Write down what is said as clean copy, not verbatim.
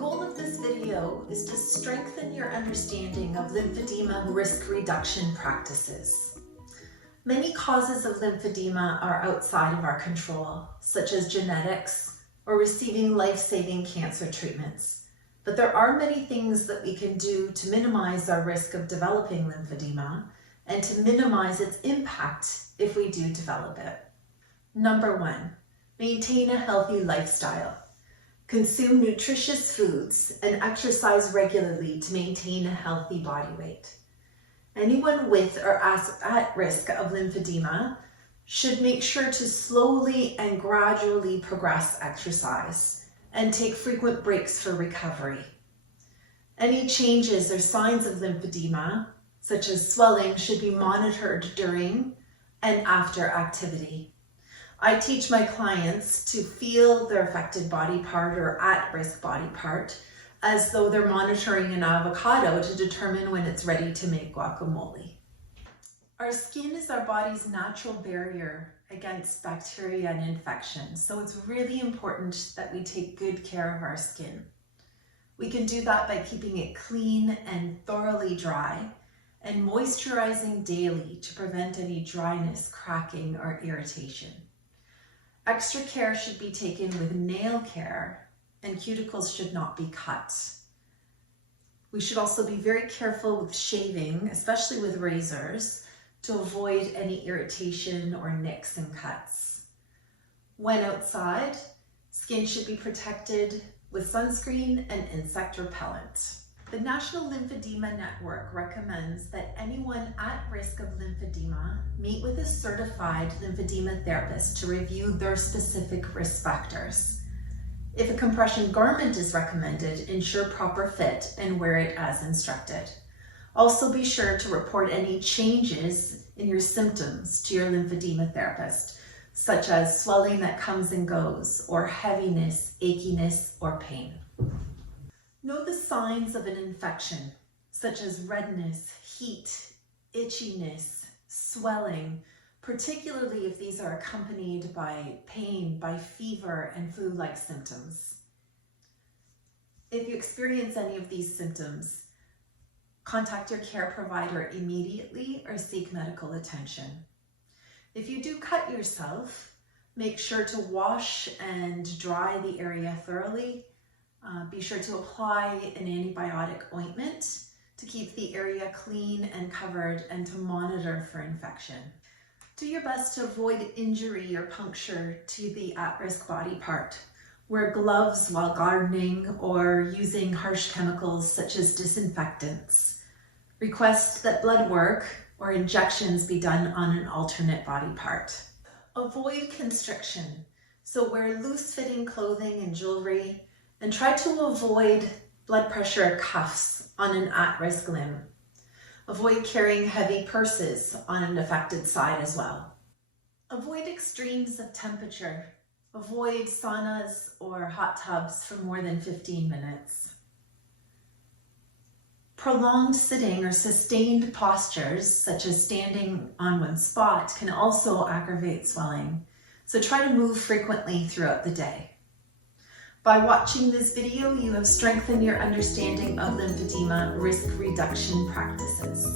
goal of this video is to strengthen your understanding of lymphedema risk reduction practices. Many causes of lymphedema are outside of our control, such as genetics or receiving life-saving cancer treatments. But there are many things that we can do to minimize our risk of developing lymphedema and to minimize its impact if we do develop it. Number 1, maintain a healthy lifestyle. Consume nutritious foods and exercise regularly to maintain a healthy body weight. Anyone with or at risk of lymphedema should make sure to slowly and gradually progress exercise and take frequent breaks for recovery. Any changes or signs of lymphedema, such as swelling, should be monitored during and after activity. I teach my clients to feel their affected body part or at-risk body part as though they're monitoring an avocado to determine when it's ready to make guacamole. Our skin is our body's natural barrier against bacteria and infection, so it's really important that we take good care of our skin. We can do that by keeping it clean and thoroughly dry and moisturizing daily to prevent any dryness, cracking, or irritation. Extra care should be taken with nail care, and cuticles should not be cut. We should also be very careful with shaving, especially with razors, to avoid any irritation or nicks and cuts. When outside, skin should be protected with sunscreen and insect repellent. The National Lymphedema Network recommends that anyone at risk of lymphedema meet with a certified lymphedema therapist to review their specific risk factors. If a compression garment is recommended, ensure proper fit and wear it as instructed. Also be sure to report any changes in your symptoms to your lymphedema therapist, such as swelling that comes and goes, or heaviness, achiness, or pain. Know the signs of an infection, such as redness, heat, itchiness, swelling, particularly if these are accompanied by pain, by fever, and flu-like symptoms. If you experience any of these symptoms, contact your care provider immediately or seek medical attention. If you do cut yourself, make sure to wash and dry the area thoroughly. Be sure to apply an antibiotic ointment to keep the area clean and covered and to monitor for infection. Do your best to avoid injury or puncture to the at-risk body part. Wear gloves while gardening or using harsh chemicals such as disinfectants. Request that blood work or injections be done on an alternate body part. Avoid constriction, so wear loose-fitting clothing and jewelry, and try to avoid blood pressure cuffs on an at-risk limb. Avoid carrying heavy purses on an affected side as well. Avoid extremes of temperature. Avoid saunas or hot tubs for more than 15 minutes. Prolonged sitting or sustained postures, such as standing on one spot, can also aggravate swelling, so try to move frequently throughout the day. By watching this video, you have strengthened your understanding of lymphedema risk reduction practices.